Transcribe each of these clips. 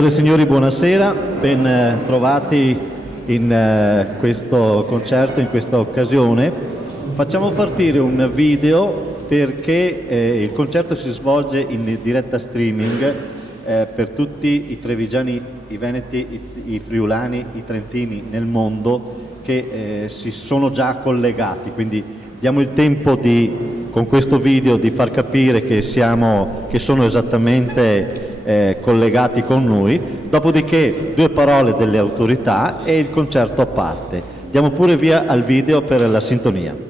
Signore e signori, buonasera, ben trovati in questo concerto, in questa occasione. Facciamo partire un video perché il concerto si svolge in diretta streaming per tutti i trevigiani, i veneti, i friulani, i trentini nel mondo che si sono già collegati, quindi diamo il tempo con questo video di far capire che sono esattamente collegati con noi, dopodiché 2 parole delle autorità e il concerto a parte. Diamo pure via al video per la sintonia.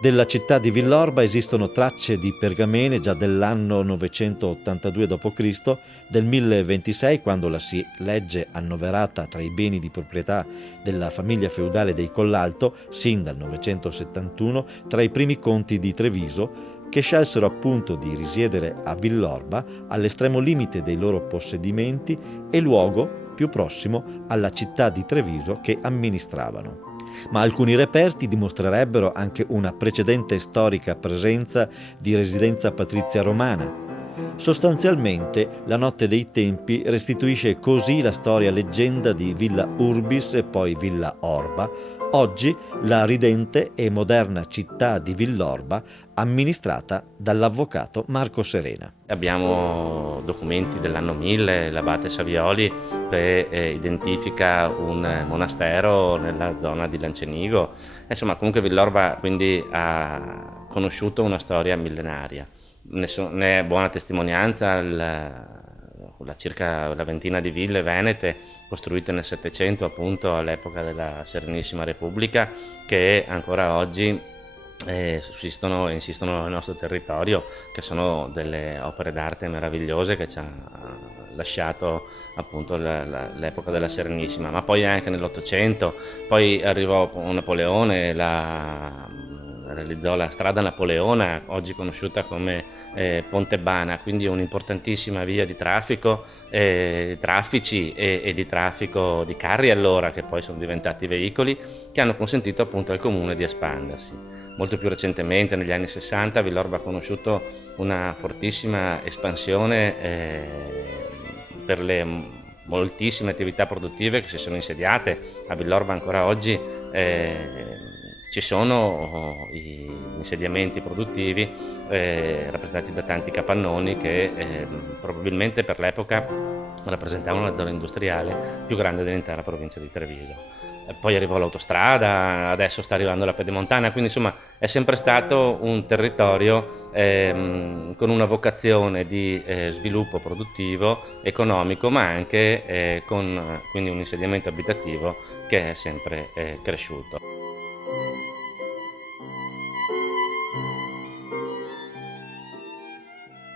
Della città di Villorba esistono tracce di pergamene già dell'anno 982 d.C., del 1026, quando la si legge annoverata tra i beni di proprietà della famiglia feudale dei Collalto, sin dal 971, tra i primi conti di Treviso, che scelsero appunto di risiedere a Villorba, all'estremo limite dei loro possedimenti e luogo più prossimo alla città di Treviso che amministravano. Ma alcuni reperti dimostrerebbero anche una precedente storica presenza di residenza patrizia romana. Sostanzialmente, la Notte dei Tempi restituisce così la storia leggenda di Villa Urbis e poi Villa Orba, oggi la ridente e moderna città di Villorba, amministrata dall'avvocato Marco Serena. Abbiamo documenti dell'anno 1000, l'abate Savioli che identifica un monastero nella zona di Lancenigo. Insomma, comunque Villorba quindi ha conosciuto una storia millenaria. Ne è buona testimonianza circa la ventina di ville venete costruite nel Settecento, appunto all'epoca della Serenissima Repubblica, che ancora oggi sussistono e insistono nel nostro territorio, che sono delle opere d'arte meravigliose che ci ha lasciato appunto l'epoca della Serenissima. Ma poi anche nell'Ottocento, poi arrivò Napoleone, realizzò la strada napoleona, oggi conosciuta come Pontebana, quindi un'importantissima via di traffico, traffici e di traffico di carri allora, che poi sono diventati veicoli, che hanno consentito appunto al comune di espandersi. Molto più recentemente, negli anni 60, Villorba ha conosciuto una fortissima espansione per le moltissime attività produttive che si sono insediate. A Villorba ancora oggi ci sono gli insediamenti produttivi rappresentati da tanti capannoni che probabilmente per l'epoca rappresentavano la zona industriale più grande dell'intera provincia di Treviso. Poi arrivò l'autostrada, adesso sta arrivando la pedemontana, quindi insomma è sempre stato un territorio con una vocazione di sviluppo produttivo, economico, ma anche con quindi un insediamento abitativo che è sempre cresciuto.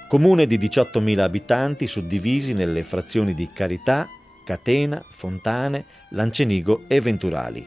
Comune di 18.000 abitanti suddivisi nelle frazioni di Carità, Catena, Fontane, Lancenigo e Venturali.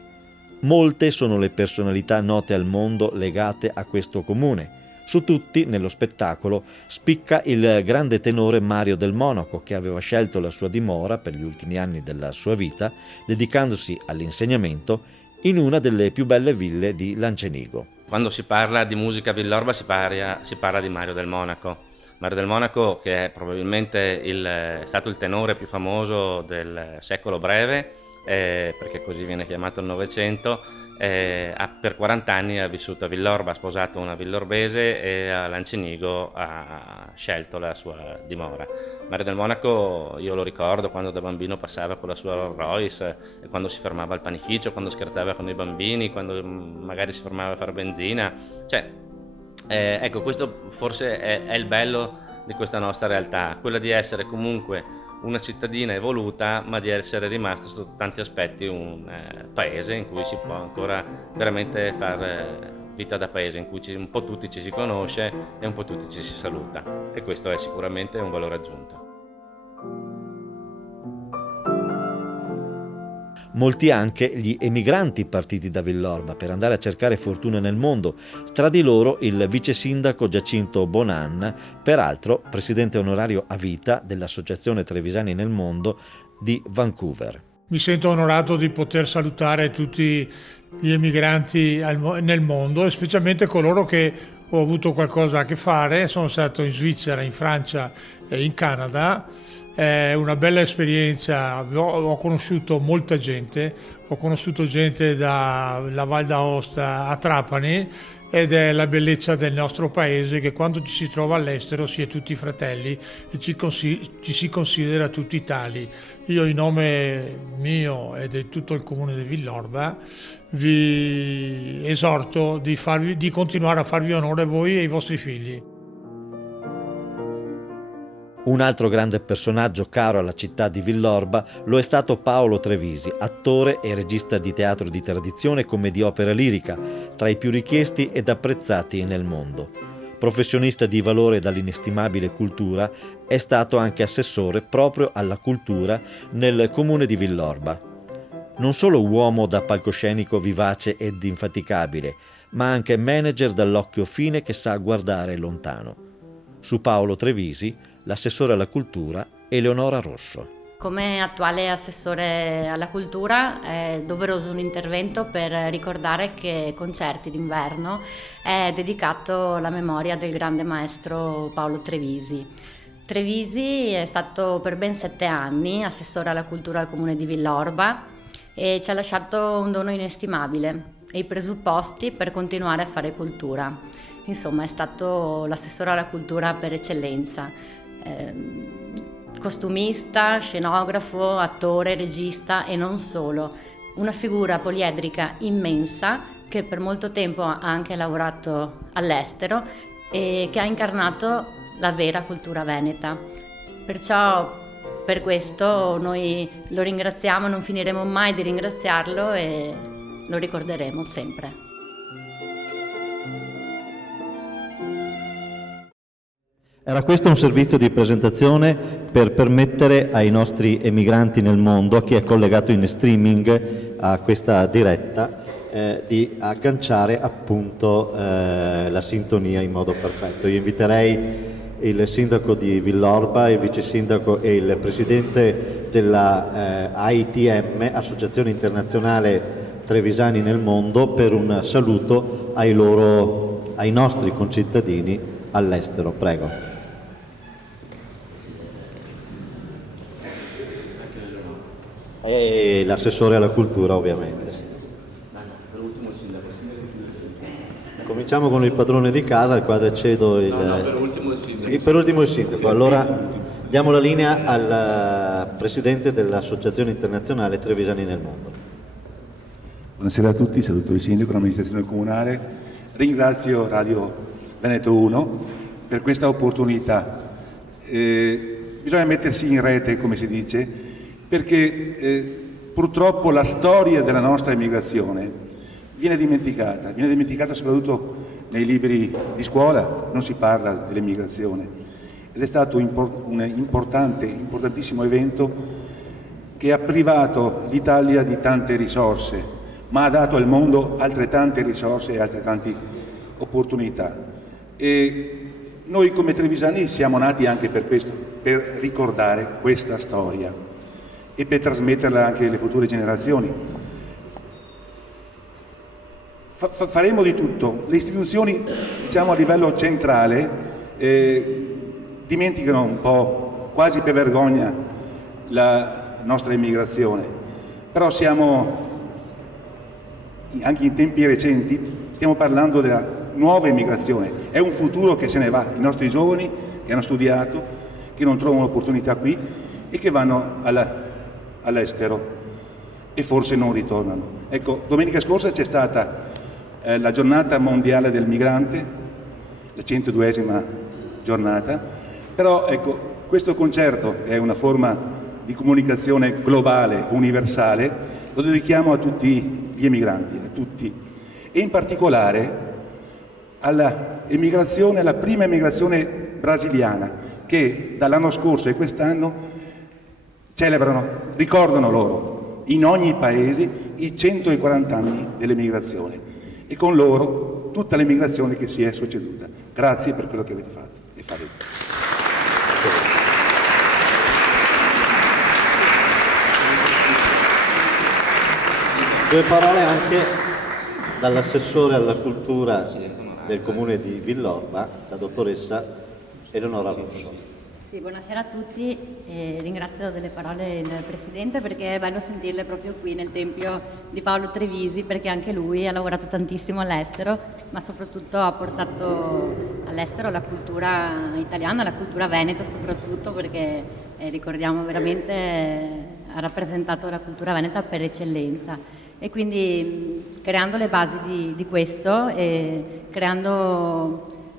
Molte sono le personalità note al mondo legate a questo comune. Su tutti, nello spettacolo, spicca il grande tenore Mario del Monaco, che aveva scelto la sua dimora per gli ultimi anni della sua vita, dedicandosi all'insegnamento in una delle più belle ville di Lancenigo. Quando si parla di musica a Villorba si parla di Mario del Monaco. Mario del Monaco, che è probabilmente è stato il tenore più famoso del secolo breve, perché così viene chiamato il Novecento, per 40 anni ha vissuto a Villorba, ha sposato una villorbese e a Lancenigo ha scelto la sua dimora. Mario del Monaco, io lo ricordo quando da bambino passava con la sua Rolls Royce, quando si fermava al panificio, quando scherzava con i bambini, quando magari si fermava a fare benzina. Ecco, questo forse è il bello di questa nostra realtà, quella di essere comunque una cittadina evoluta, ma di essere rimasto sotto tanti aspetti un paese in cui si può ancora veramente fare vita da paese, in cui un po' tutti ci si conosce e un po' tutti ci si saluta, e questo è sicuramente un valore aggiunto. Molti anche gli emigranti partiti da Villorba per andare a cercare fortuna nel mondo, tra di loro il vice sindaco Giacinto Bonan, peraltro presidente onorario a vita dell'Associazione Trevisani nel Mondo di Vancouver. Mi sento onorato di poter salutare tutti gli emigranti nel mondo e specialmente coloro che ho avuto qualcosa a che fare. Sono stato in Svizzera, in Francia e in Canada. È una bella esperienza, ho conosciuto molta gente, ho conosciuto gente dalla Val d'Aosta a Trapani, ed è la bellezza del nostro paese che quando ci si trova all'estero si è tutti fratelli e ci si considera tutti tali. Io in nome mio e di tutto il comune di Villorba vi esorto di continuare a farvi onore voi e i vostri figli. Un altro grande personaggio caro alla città di Villorba lo è stato Paolo Trevisi, attore e regista di teatro di tradizione come di opera lirica, tra i più richiesti ed apprezzati nel mondo. Professionista di valore dall'inestimabile cultura, è stato anche assessore proprio alla cultura nel comune di Villorba. Non solo uomo da palcoscenico vivace ed infaticabile, ma anche manager dall'occhio fine che sa guardare lontano. Su Paolo Trevisi, l'assessore alla cultura Eleonora Rosso. Come attuale assessore alla cultura è doveroso un intervento per ricordare che Concerti d'inverno è dedicato alla memoria del grande maestro Paolo Trevisi. Trevisi è stato per ben 7 anni assessore alla cultura al comune di Villorba e ci ha lasciato un dono inestimabile e i presupposti per continuare a fare cultura. Insomma, è stato l'assessore alla cultura per eccellenza. Costumista, scenografo, attore, regista e non solo. Una figura poliedrica immensa che per molto tempo ha anche lavorato all'estero e che ha incarnato la vera cultura veneta. Perciò per questo noi lo ringraziamo, non finiremo mai di ringraziarlo e lo ricorderemo sempre. Era questo un servizio di presentazione per permettere ai nostri emigranti nel mondo, a chi è collegato in streaming a questa diretta, di agganciare appunto la sintonia in modo perfetto. Io inviterei il sindaco di Villorba, il vice sindaco e il presidente della AITM, Associazione Internazionale Trevisani nel Mondo, per un saluto ai nostri concittadini all'estero. Prego. E l'assessore alla cultura, ovviamente. Cominciamo con il padrone di casa, al quale cedo il... No, per ultimo il sindaco. Sì, per ultimo il sindaco. Allora diamo la linea al presidente dell'Associazione Internazionale Trevisani nel Mondo. Buonasera a tutti, saluto il sindaco, l'amministrazione comunale. Ringrazio Radio Veneto 1 per questa opportunità. Bisogna mettersi in rete, come si dice, perché purtroppo la storia della nostra immigrazione viene dimenticata soprattutto nei libri di scuola, non si parla dell'immigrazione ed è stato un importantissimo evento che ha privato l'Italia di tante risorse, ma ha dato al mondo altrettante risorse e altrettante opportunità. E noi come trevisani siamo nati anche per questo, per ricordare questa storia e per trasmetterla anche alle future generazioni. Faremo di tutto. Le istituzioni, diciamo a livello centrale, dimenticano un po', quasi per vergogna, la nostra immigrazione. Però siamo, anche in tempi recenti, stiamo parlando della nuova immigrazione. È un futuro che se ne va. I nostri giovani che hanno studiato, che non trovano opportunità qui e che vanno all'estero e forse non ritornano. Ecco, domenica scorsa c'è stata la giornata mondiale del migrante, la 102esima giornata, però ecco, questo concerto è una forma di comunicazione globale, universale, lo dedichiamo a tutti gli emigranti, a tutti, e in particolare alla prima emigrazione brasiliana, che dall'anno scorso e quest'anno ricordano loro in ogni paese i 140 anni dell'emigrazione e con loro tutta l'emigrazione che si è succeduta. Grazie per quello che avete fatto e farete. Due parole anche dall'assessore alla cultura del comune di Villorba, la dottoressa Eleonora Russo. Sì, buonasera a tutti, ringrazio delle parole il Presidente perché è bello sentirle proprio qui nel Tempio di Paolo Trevisi, perché anche lui ha lavorato tantissimo all'estero, ma soprattutto ha portato all'estero la cultura italiana, la cultura veneta soprattutto, perché ricordiamo veramente ha rappresentato la cultura veneta per eccellenza. E quindi creando le basi di questo e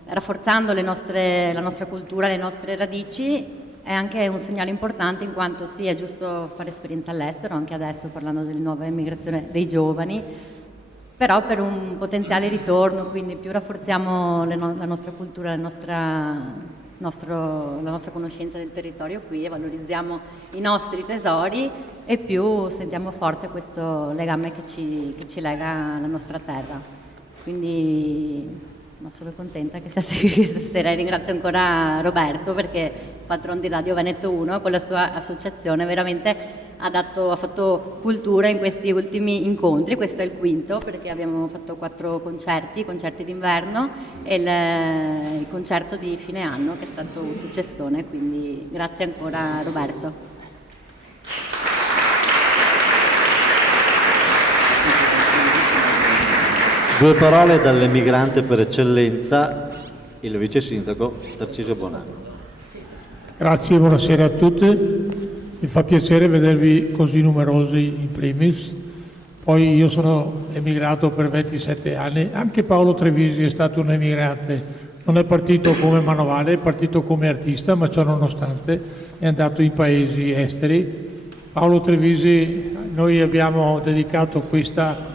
rafforzando la nostra cultura, le nostre radici, è anche un segnale importante, in quanto sì, è giusto fare esperienza all'estero, anche adesso parlando della nuova immigrazione dei giovani, però per un potenziale ritorno, quindi più rafforziamo la nostra cultura, la nostra conoscenza del territorio qui e valorizziamo i nostri tesori, e più sentiamo forte questo legame che ci lega alla nostra terra. Quindi sono contenta che sia qui stasera e ringrazio ancora Roberto, perché patron di Radio Veneto 1 con la sua associazione veramente ha fatto cultura in questi ultimi incontri. Questo è il quinto, perché abbiamo fatto 4 concerti d'inverno e il concerto di fine anno che è stato un successone, quindi grazie ancora Roberto. Due parole dall'emigrante per eccellenza, il vice sindaco Tarcisio Bonanno. Grazie, buonasera a tutti. Mi fa piacere vedervi così numerosi in primis. Poi io sono emigrato per 27 anni, anche Paolo Trevisi è stato un emigrante. Non è partito come manovale, è partito come artista, ma ciò nonostante è andato in paesi esteri. Paolo Trevisi, noi abbiamo dedicato questa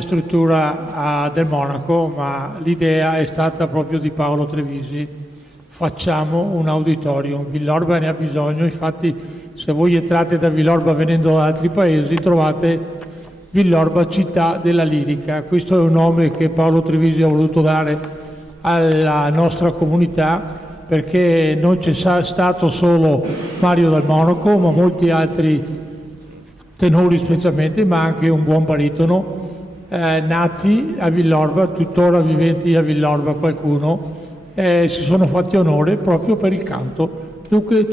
struttura del Monaco, ma l'idea è stata proprio di Paolo Trevisi. Facciamo un auditorium, Villorba ne ha bisogno, infatti se voi entrate da Villorba venendo da altri paesi trovate Villorba città della lirica. Questo è un nome che Paolo Trevisi ha voluto dare alla nostra comunità, perché non c'è stato solo Mario dal Monaco, ma molti altri tenori specialmente, ma anche un buon baritono, nati a Villorba, tuttora viventi a Villorba qualcuno, si sono fatti onore proprio per il canto. Dunque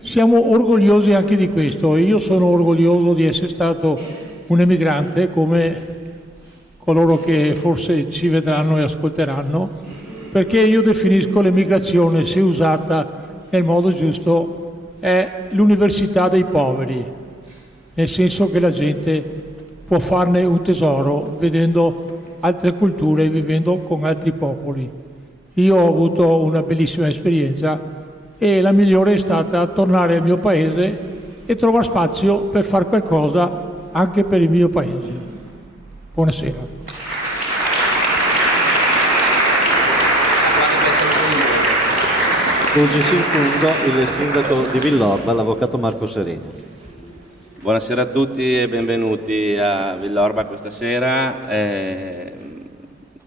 siamo orgogliosi anche di questo. Io sono orgoglioso di essere stato un emigrante, come coloro che forse ci vedranno e ascolteranno, perché io definisco l'emigrazione, se usata nel modo giusto, è l'università dei poveri, nel senso che la gente può farne un tesoro vedendo altre culture e vivendo con altri popoli. Io ho avuto una bellissima esperienza e la migliore è stata tornare al mio paese e trovare spazio per fare qualcosa anche per il mio paese. Buonasera. Giunge in punto il sindaco di Villorba, l'avvocato Marco Serini. Buonasera a tutti e benvenuti a Villorba questa sera.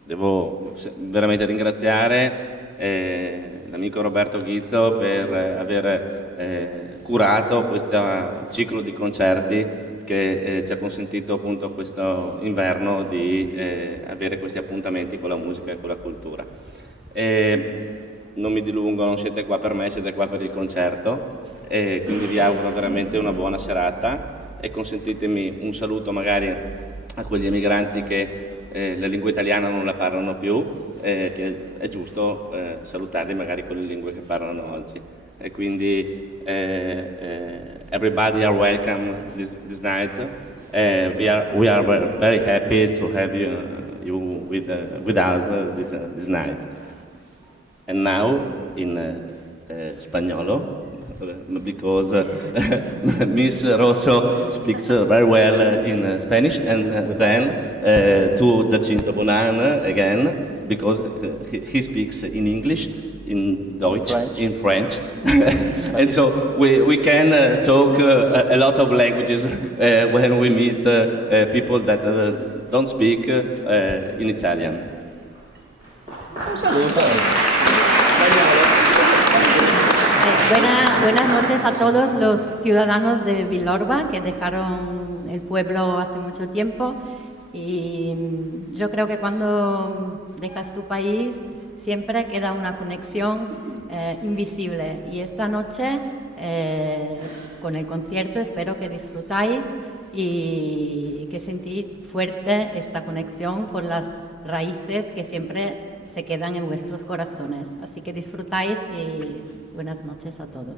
Devo veramente ringraziare l'amico Roberto Ghizzo per aver curato questo ciclo di concerti che ci ha consentito appunto questo inverno di avere questi appuntamenti con la musica e con la cultura. Non mi dilungo, non siete qua per me, siete qua per il concerto, e quindi vi auguro veramente una buona serata e consentitemi un saluto magari a quegli emigranti che la lingua italiana non la parlano più, che è giusto salutarli magari con le lingue che parlano oggi. E quindi everybody are welcome this night. We are very happy to have you with us this night. And now in spagnolo, because Miss Rosso speaks very well in Spanish, and then to Jacinto Bonan again. because he speaks in English, in Deutsch, in French, and so we can talk a lot of languages when we meet people that don't speak in Italian. Un saluto. Buenas noches a todos los ciudadanos de Villorba que dejaron el pueblo hace mucho tiempo, y yo creo que cuando dejas tu país siempre queda una conexión invisible, y esta noche con el concierto espero que disfrutáis y que sentís fuerte esta conexión con las raíces que siempre se quedan en vuestros corazones. Así que disfrutáis y buenas noches a todos.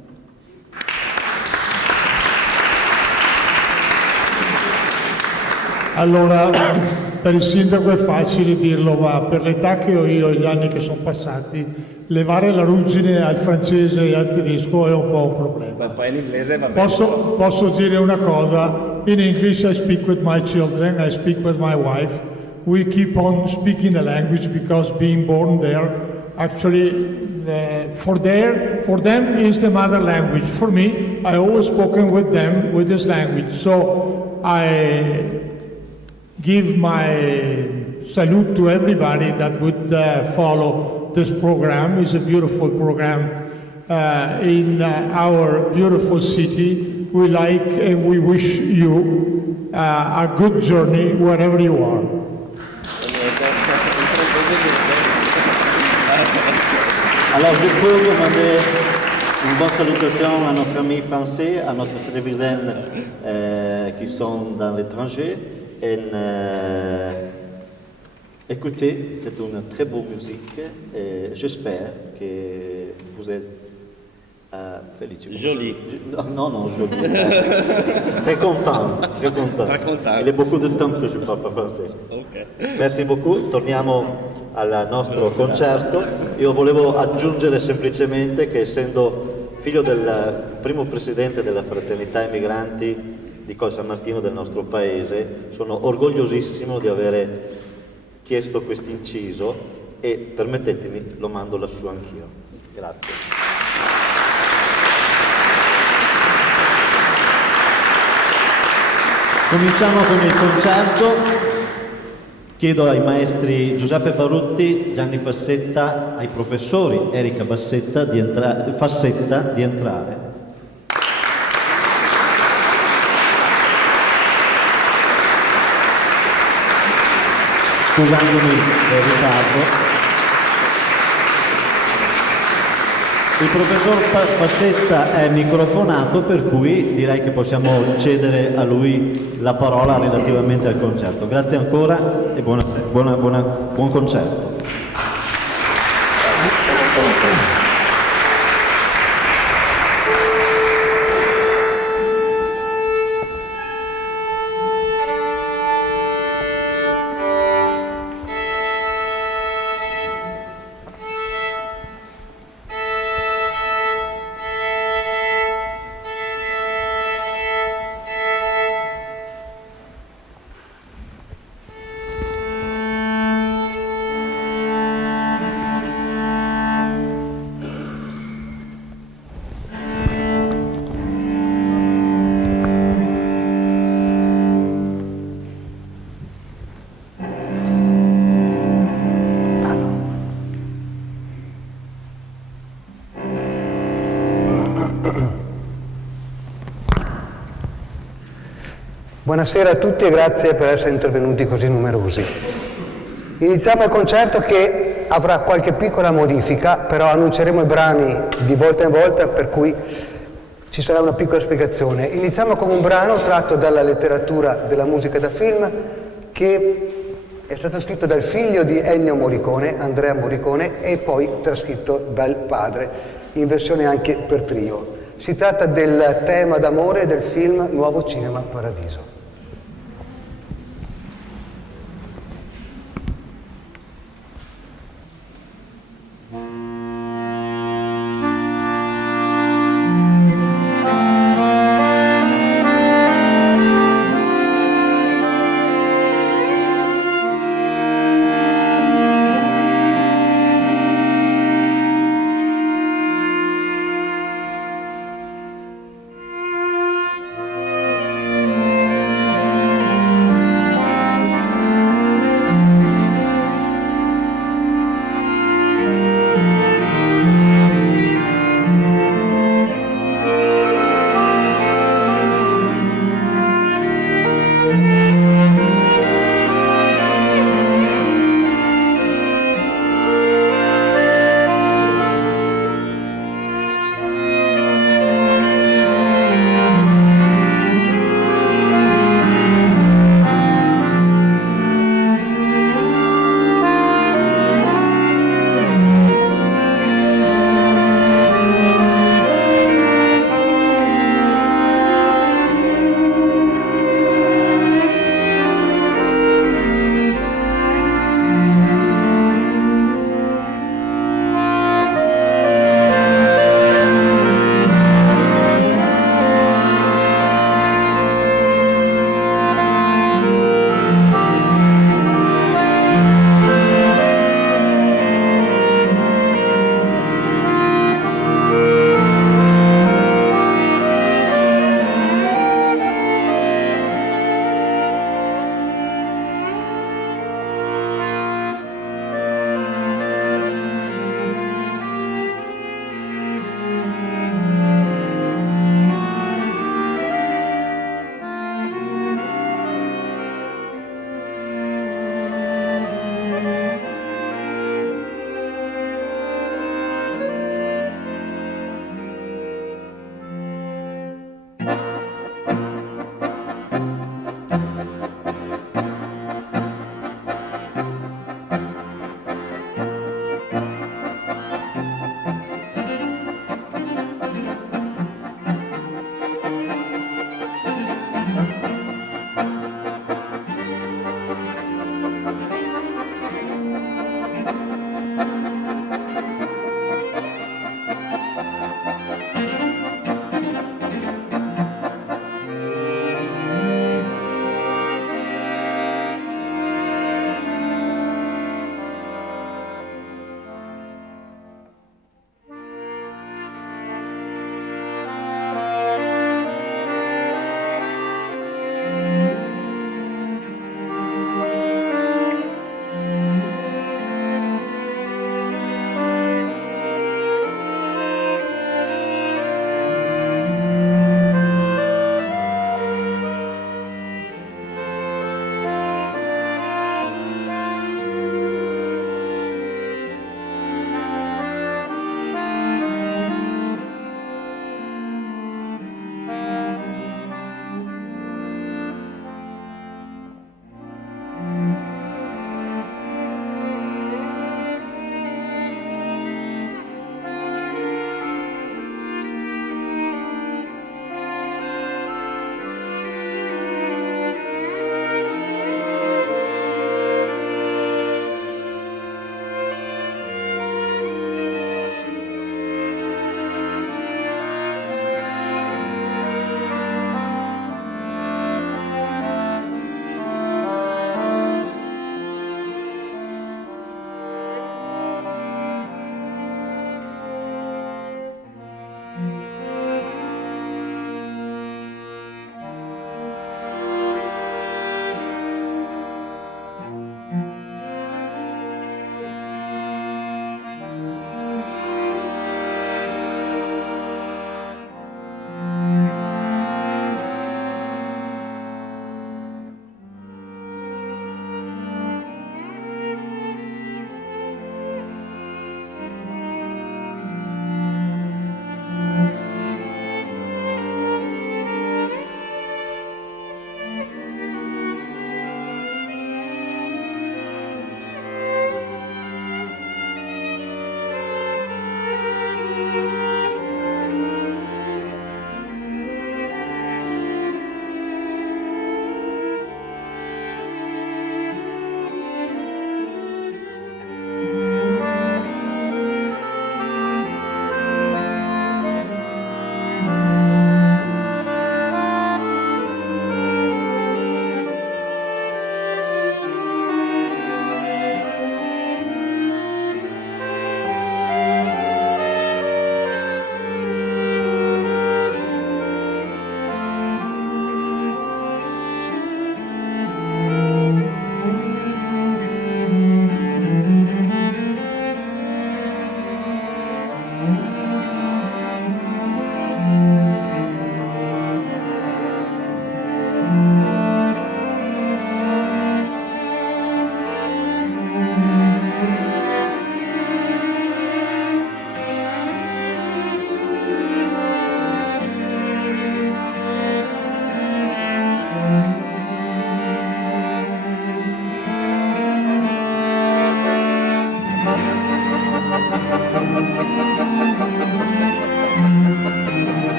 Allora, per il sindaco è facile dirlo, ma per l'età che ho io e gli anni che sono passati, levare la ruggine al francese e al tedesco è un po' un problema. Poi in inglese va bene. Posso dire una cosa? In English I speak with my children, I speak with my wife. We keep on speaking the language because being born there, actually, for them is the mother language. For me, I always spoken with them with this language. So I give my salute to everybody that would follow this program. It's a beautiful program in our beautiful city. We like and we wish you a good journey wherever you are. Alors, je peux demander une bonne salutation à notre ami français, à notre télévision qui sont dans l'étranger. Et, écoutez, c'est une très bonne musique et j'espère que vous êtes felice. Jolie. Non, jolie. Très content, très content. Très content. Il y a beaucoup de temps que je ne parle pas français. Okay. Merci beaucoup, torniamo al nostro concerto. Io volevo aggiungere semplicemente che, essendo figlio del primo presidente della Fraternità Emigranti di Col San Martino del nostro paese, sono orgogliosissimo di avere chiesto questo inciso e, permettetemi, lo mando lassù anch'io. Grazie. Cominciamo con il concerto. Chiedo ai maestri Giuseppe Barutti, Gianni Fassetta, ai professori Erika Fassetta di entrare. Scusandomi del ritardo. Il professor Fassetta è microfonato, per cui direi che possiamo cedere a lui la parola relativamente al concerto. Grazie ancora e buon concerto. Buonasera a tutti e grazie per essere intervenuti così numerosi. Iniziamo il concerto che avrà qualche piccola modifica, però annunceremo i brani di volta in volta, per cui ci sarà una piccola spiegazione. Iniziamo con un brano tratto dalla letteratura della musica da film, che è stato scritto dal figlio di Ennio Morricone, Andrea Morricone, e poi trascritto dal padre, in versione anche per trio. Si tratta del tema d'amore del film Nuovo Cinema Paradiso.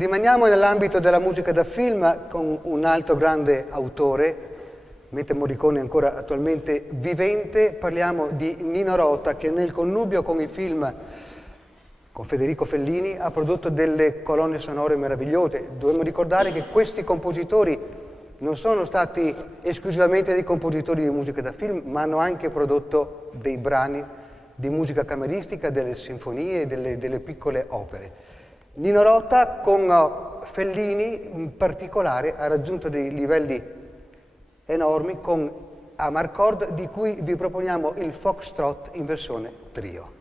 Rimaniamo nell'ambito della musica da film con un altro grande autore, mentre Morricone è ancora attualmente vivente. Parliamo di Nino Rota, che nel connubio con il film con Federico Fellini ha prodotto delle colonne sonore meravigliose. Dobbiamo ricordare che questi compositori non sono stati esclusivamente dei compositori di musica da film, ma hanno anche prodotto dei brani di musica cameristica, delle sinfonie, delle piccole opere. Nino Rota con Fellini in particolare ha raggiunto dei livelli enormi con Amarcord, di cui vi proponiamo il Foxtrot in versione trio.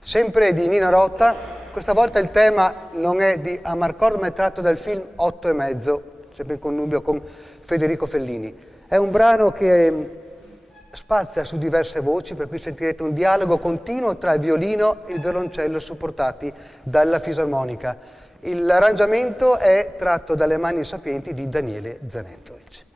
Sempre di Nino Rota, questa volta il tema non è di Amarcord ma è tratto dal film 8 e mezzo, sempre in connubio con Federico Fellini. È un brano che spazia su diverse voci, per cui sentirete un dialogo continuo tra il violino e il violoncello supportati dalla fisarmonica. L'arrangiamento è tratto dalle mani sapienti di Daniele Zanettovic.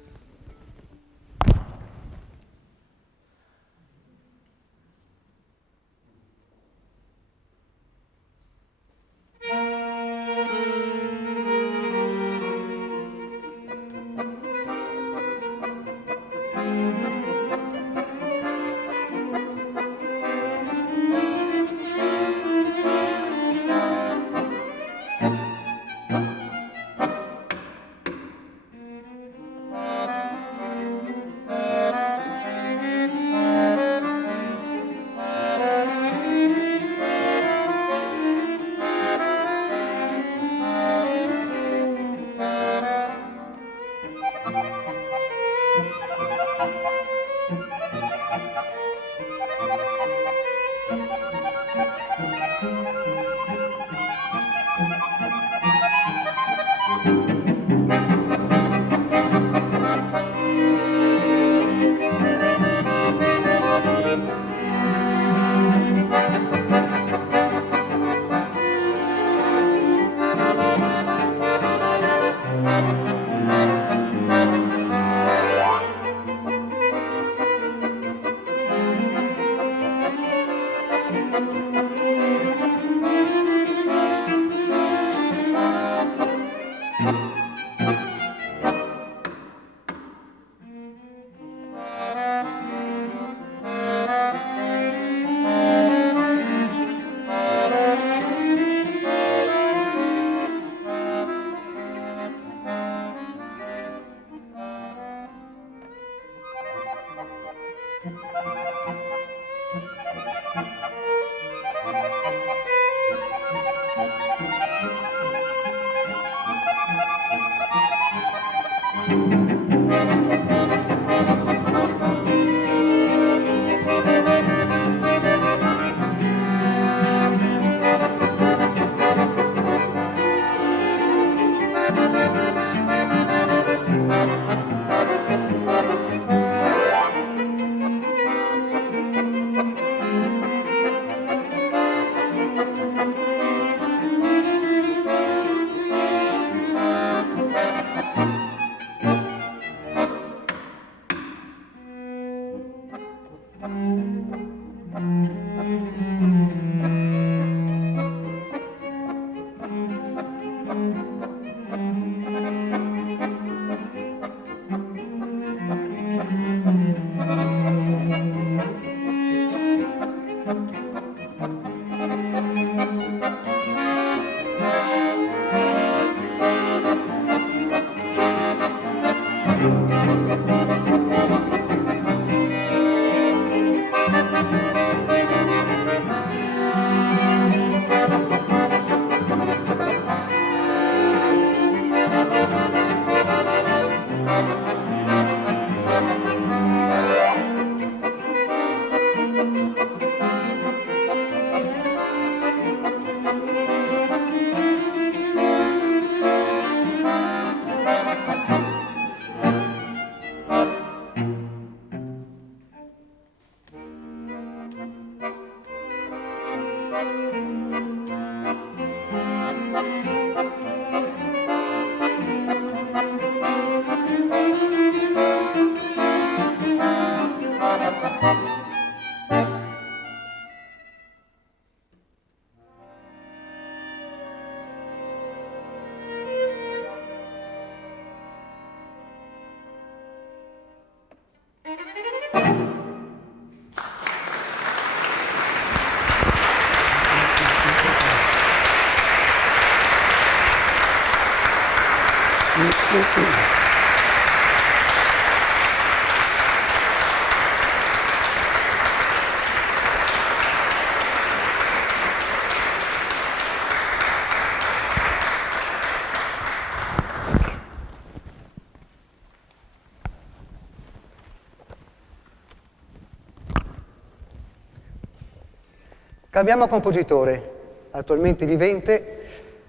Cambiamo compositore, attualmente vivente,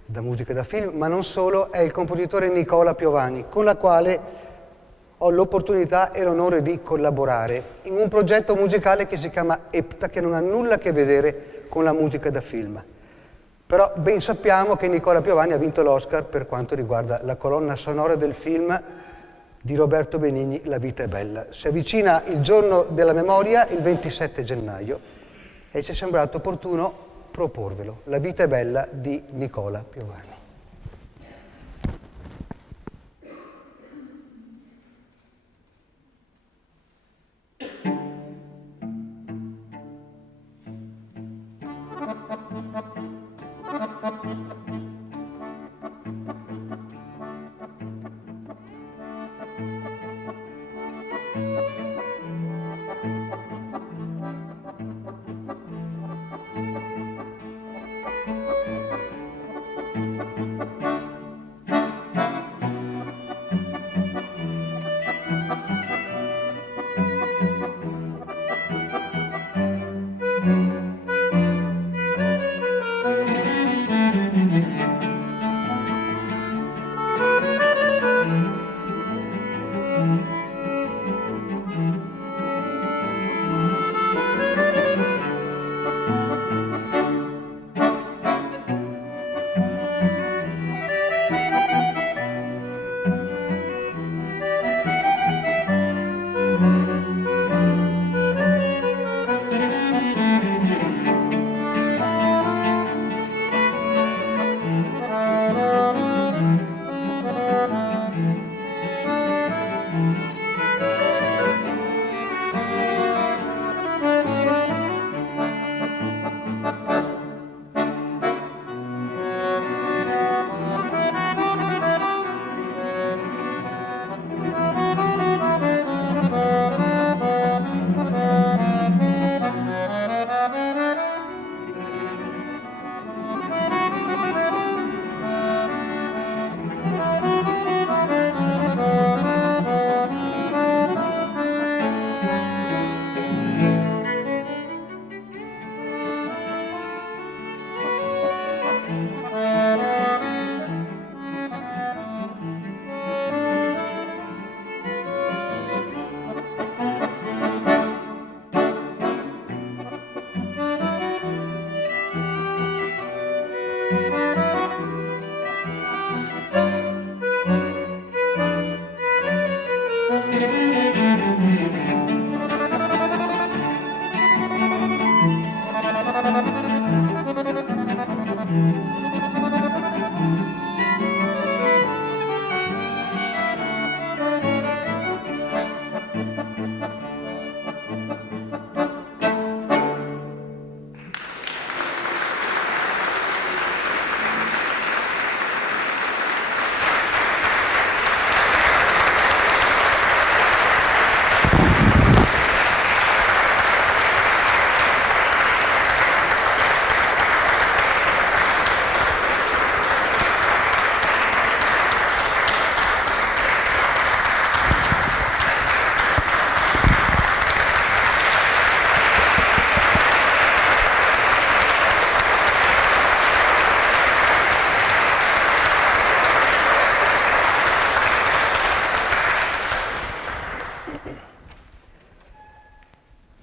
da musica e da film, ma non solo, è il compositore Nicola Piovani, con la quale ho l'opportunità e l'onore di collaborare in un progetto musicale che si chiama EPTA, che non ha nulla a che vedere con la musica da film. Però ben sappiamo che Nicola Piovani ha vinto l'Oscar per quanto riguarda la colonna sonora del film di Roberto Benigni, La vita è bella. Si avvicina il giorno della memoria, il 27 gennaio, e ci è sembrato opportuno proporvelo. La vita è bella di Nicola Piovani.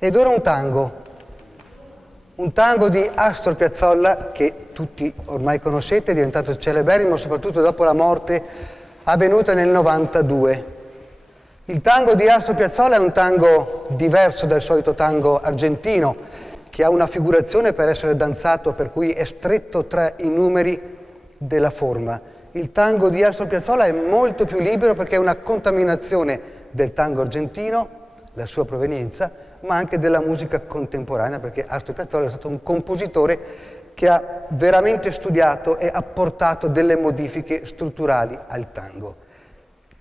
Ed ora un tango di Astor Piazzolla che tutti ormai conoscete, è diventato celeberrimo soprattutto dopo la morte avvenuta nel 92. Il tango di Astor Piazzolla è un tango diverso dal solito tango argentino, che ha una figurazione per essere danzato, per cui è stretto tra i numeri della forma. Il tango di Astor Piazzolla è molto più libero perché è una contaminazione del tango argentino, la sua provenienza, ma anche della musica contemporanea, perché Astor Piazzolla è stato un compositore che ha veramente studiato e apportato delle modifiche strutturali al tango.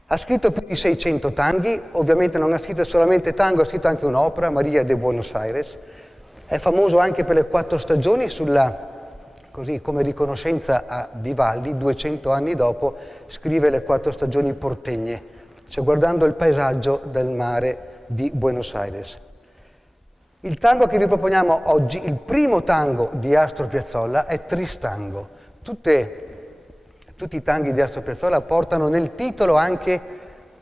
Ha scritto più di 600 tanghi, ovviamente non ha scritto solamente tango, ha scritto anche un'opera, Maria de Buenos Aires. È famoso anche per le 4 stagioni, così come riconoscenza a Vivaldi, 200 anni dopo, scrive le 4 stagioni portegne, cioè guardando il paesaggio del mare di Buenos Aires. Il tango che vi proponiamo oggi, il primo tango di Astor Piazzolla, è Tristango. Tutti i tanghi di Astor Piazzolla portano nel titolo anche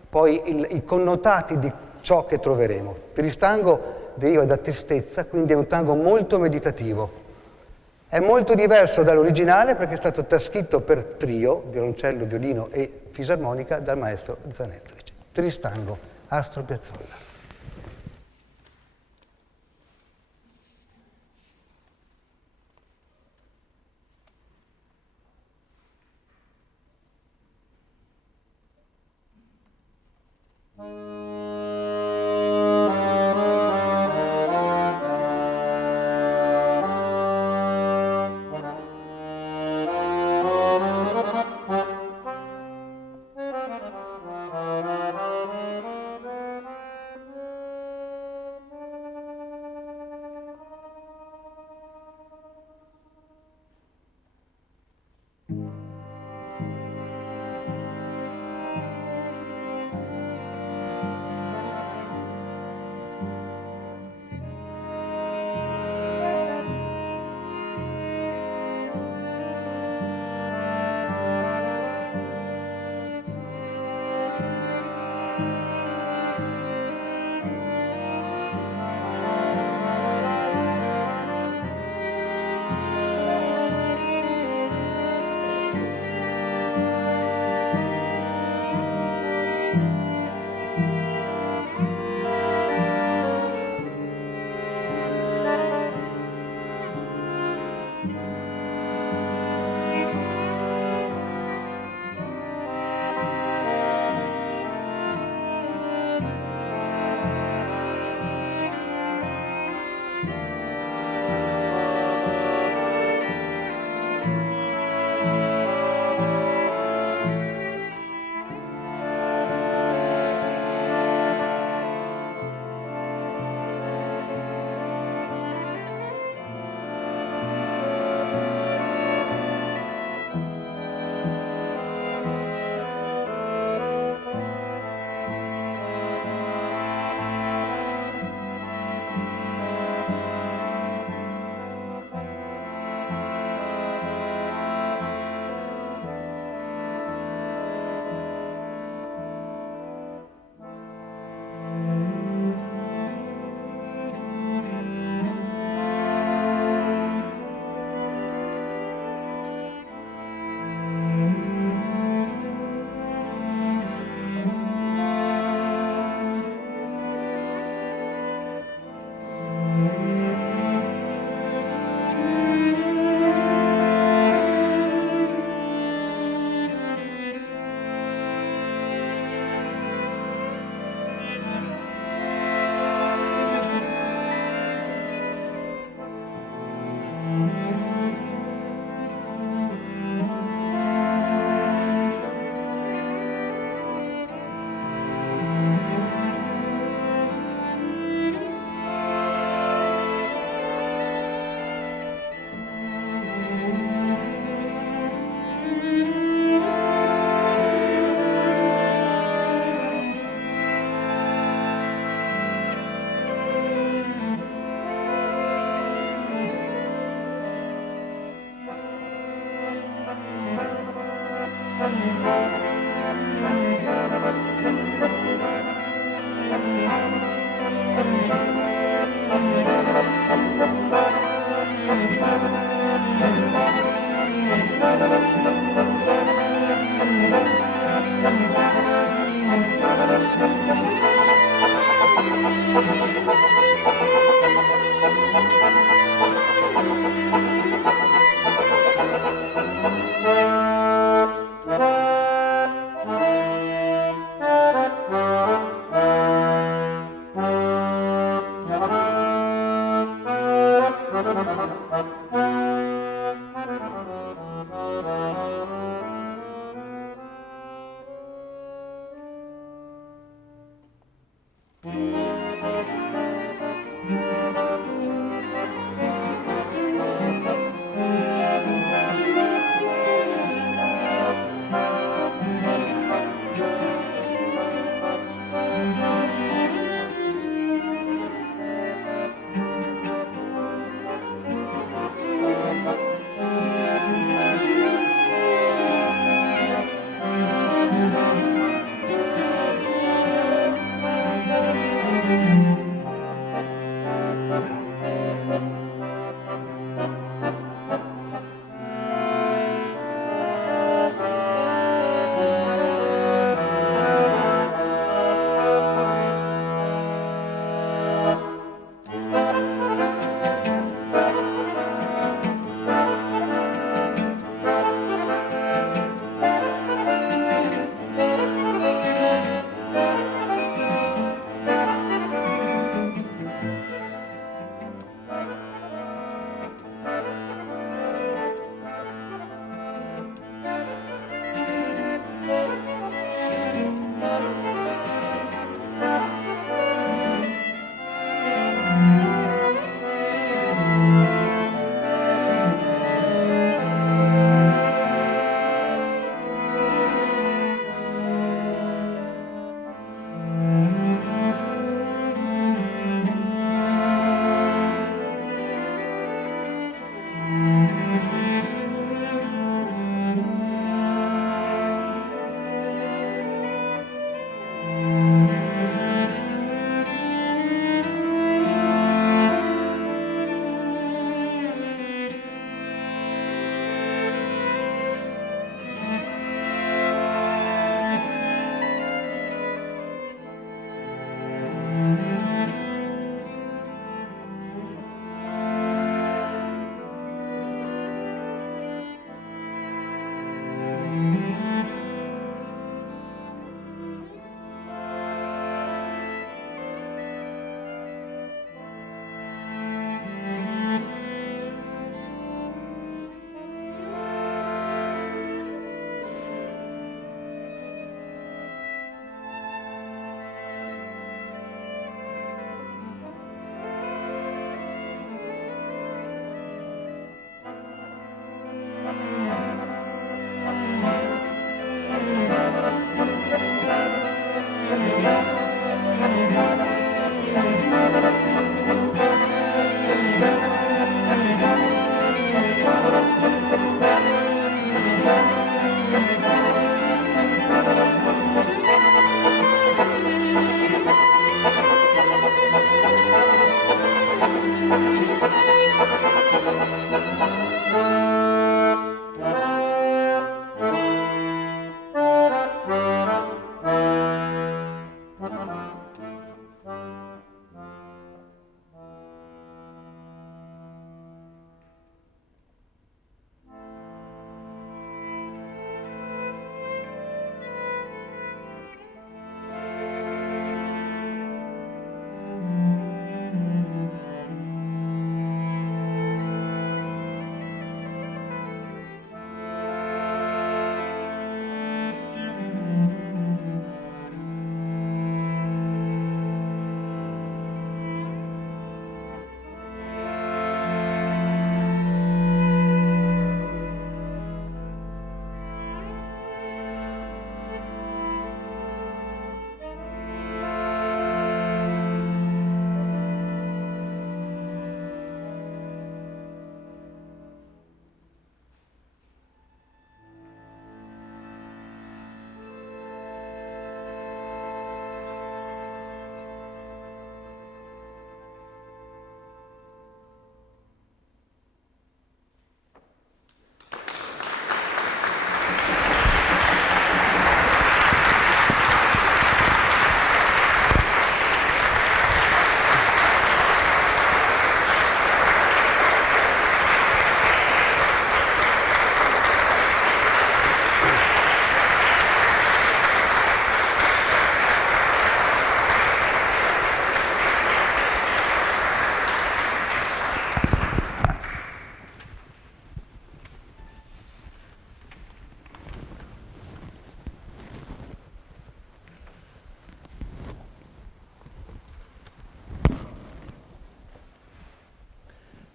poi i connotati di ciò che troveremo. Tristango deriva da tristezza, quindi è un tango molto meditativo. È molto diverso dall'originale perché è stato trascritto per trio, violoncello, violino e fisarmonica, dal maestro Zanetto. Tristango, Astor Piazzolla. Thank you.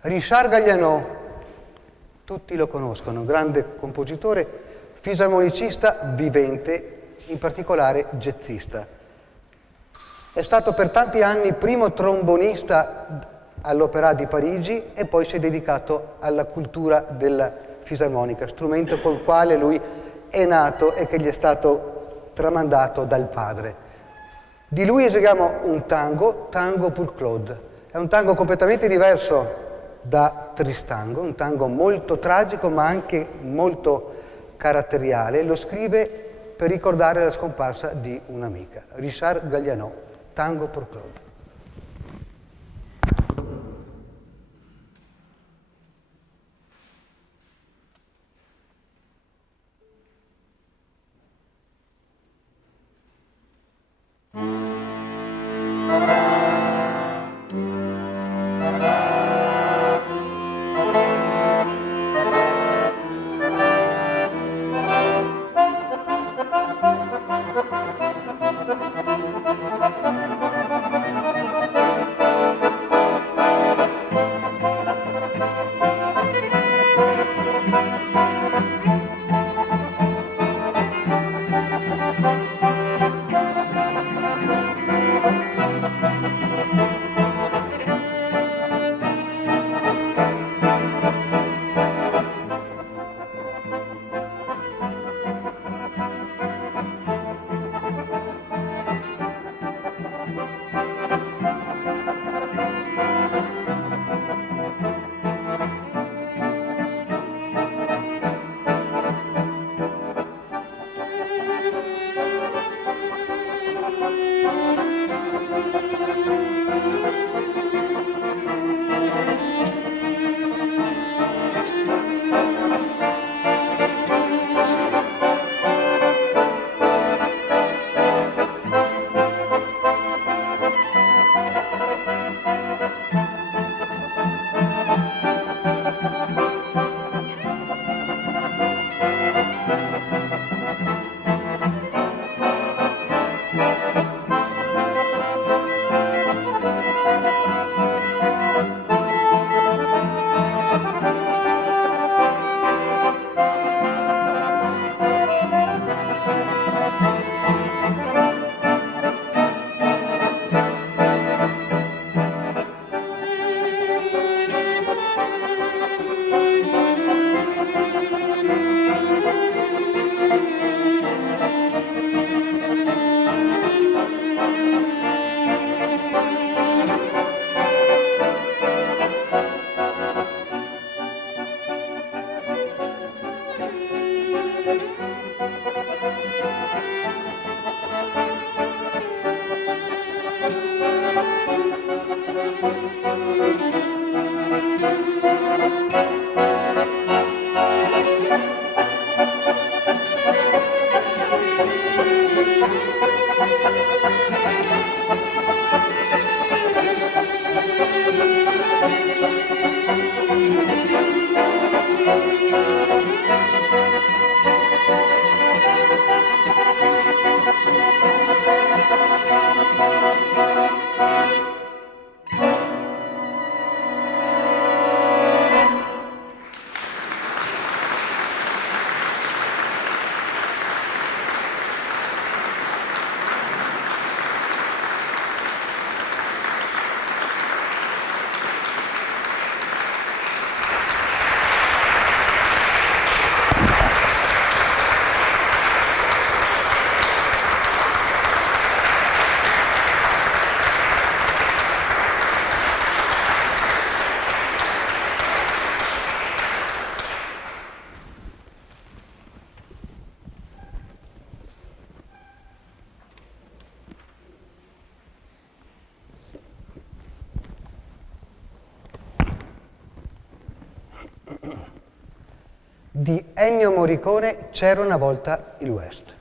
Richard Galliano, tutti lo conoscono, grande compositore, fisarmonicista vivente, in particolare jazzista. È stato per tanti anni primo trombonista all'Opéra di Parigi e poi si è dedicato alla cultura della fisarmonica, strumento col quale lui è nato e che gli è stato tramandato dal padre. Di lui eseguiamo un tango, Tango pour Claude. È un tango completamente diverso da Tristango, un tango molto tragico ma anche molto caratteriale. Lo scrive per ricordare la scomparsa di un'amica. Richard Galliano, Tango pour Claude. Di Ennio Morricone, C'era una volta il West.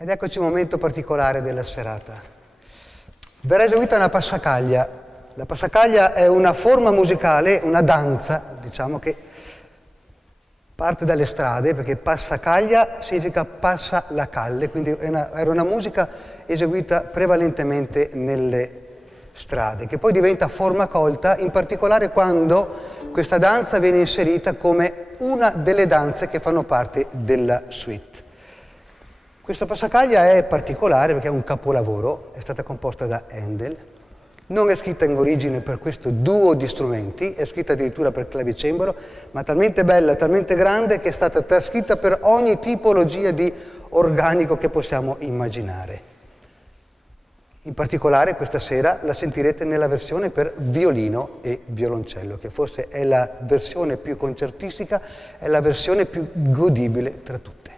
Ed eccoci a un momento particolare della serata. Verrà eseguita una passacaglia. La passacaglia è una forma musicale, una danza, diciamo, che parte dalle strade, perché passacaglia significa passa la calle, quindi era una musica eseguita prevalentemente nelle strade, che poi diventa forma colta, in particolare quando questa danza viene inserita come una delle danze che fanno parte della suite. Questa passacaglia è particolare perché è un capolavoro, è stata composta da Handel, non è scritta in origine per questo duo di strumenti, è scritta addirittura per clavicembalo, ma talmente bella, talmente grande che è stata trascritta per ogni tipologia di organico che possiamo immaginare. In particolare questa sera la sentirete nella versione per violino e violoncello, che forse è la versione più concertistica, è la versione più godibile tra tutte.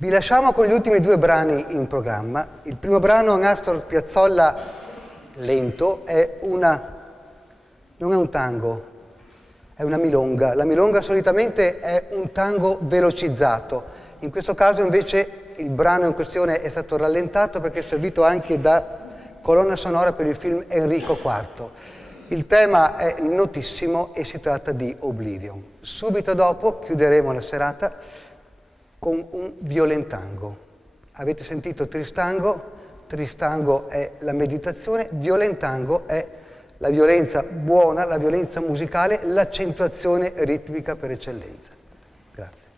Vi lasciamo con gli ultimi 2 brani in programma. Il primo brano, un Astor Piazzolla lento, non è un tango, è una milonga. La milonga solitamente è un tango velocizzato. In questo caso invece il brano in questione è stato rallentato perché è servito anche da colonna sonora per il film Enrico IV. Il tema è notissimo e si tratta di Oblivion. Subito dopo chiuderemo la serata con un violentango. Avete sentito Tristango? Tristango è la meditazione, violentango è la violenza buona, la violenza musicale, l'accentuazione ritmica per eccellenza. Grazie.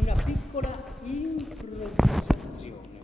Una piccola improvvisazione.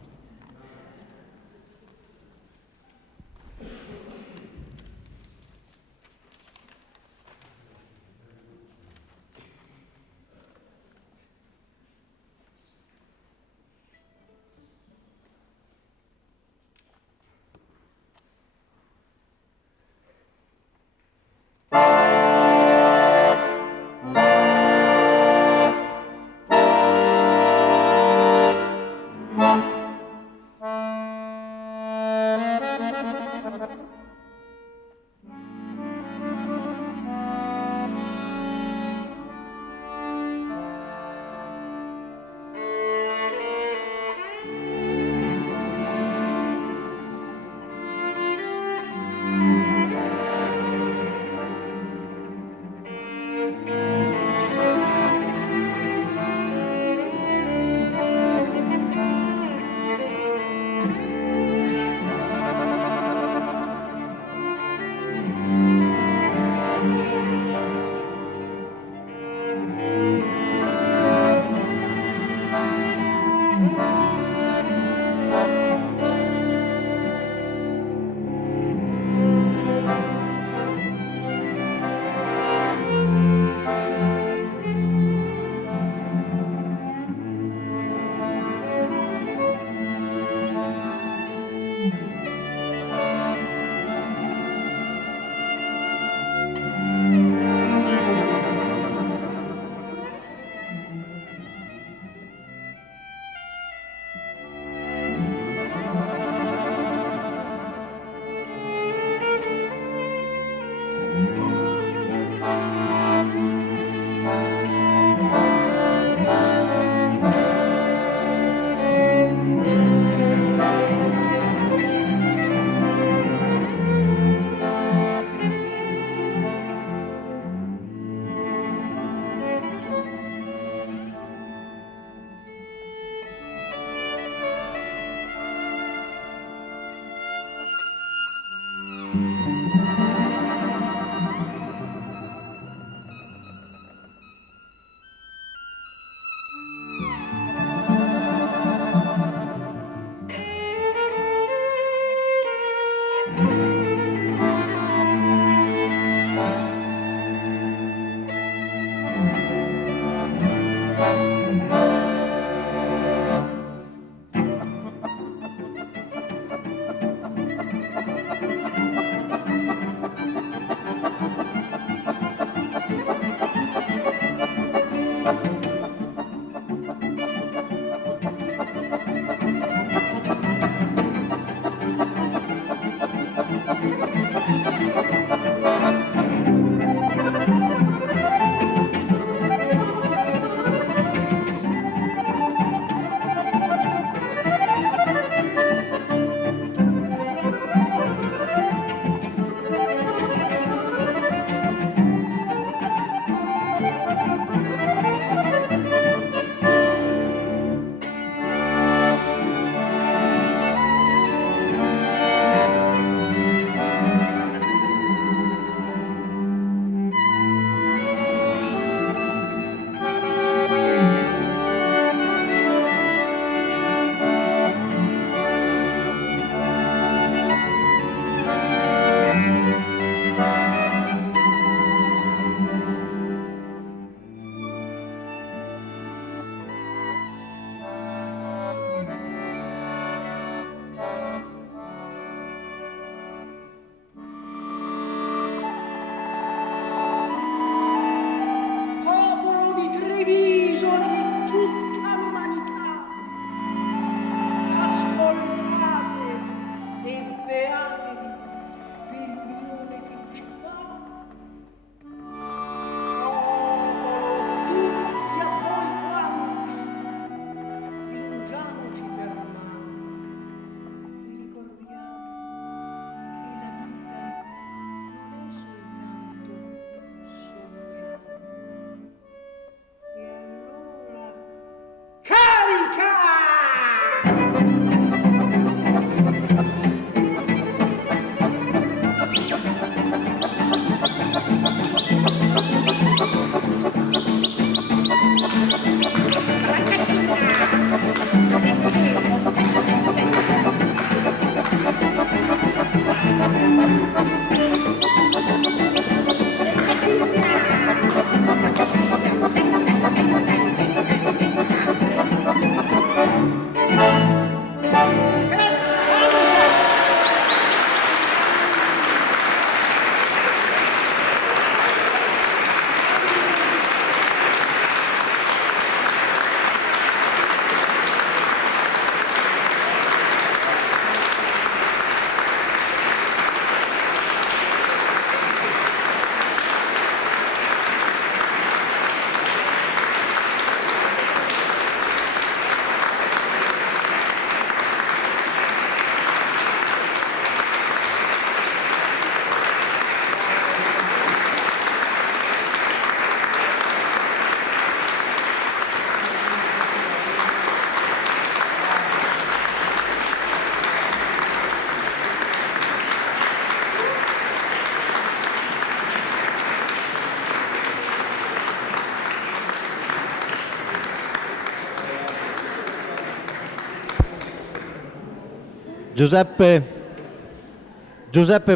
Giuseppe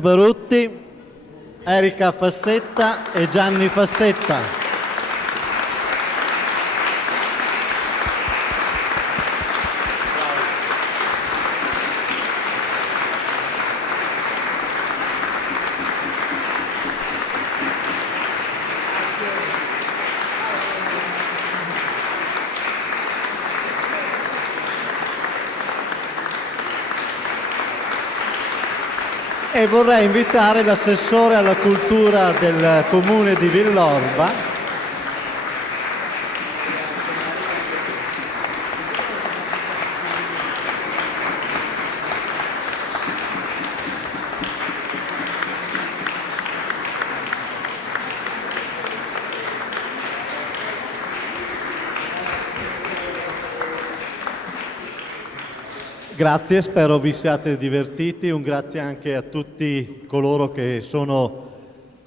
Barutti, Erika Fassetta e Gianni Fassetta. E vorrei invitare l'assessore alla cultura del comune di Villorba, grazie, spero vi siate divertiti. Un grazie anche a tutti coloro che sono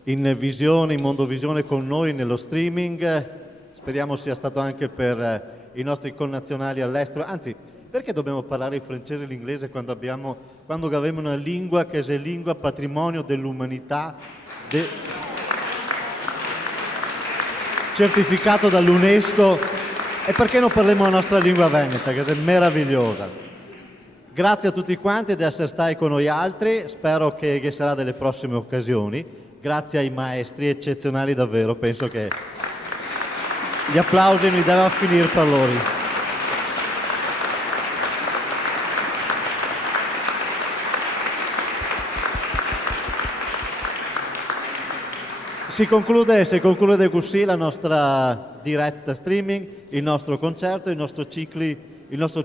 in visione, in mondovisione con noi nello streaming. Speriamo sia stato anche per i nostri connazionali all'estero. Anzi, perché dobbiamo parlare il francese e l'inglese quando abbiamo una lingua che è lingua patrimonio dell'umanità, certificato dall'UNESCO? E perché non parliamo la nostra lingua veneta, che è meravigliosa? Grazie a tutti quanti di essere stati con noi altri, spero che ci sarà delle prossime occasioni. Grazie ai maestri eccezionali davvero, penso che gli applausi non devono finire per loro. Si conclude così la nostra diretta streaming, il nostro concerto, il nostro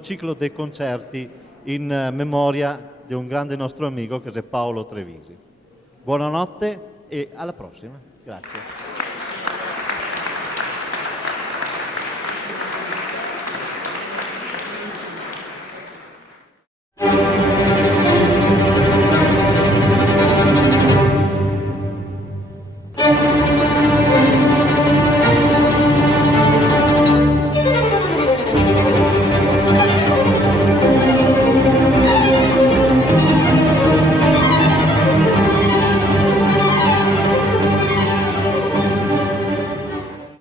ciclo dei concerti in memoria di un grande nostro amico che è Paolo Trevisi. Buonanotte e alla prossima. Grazie.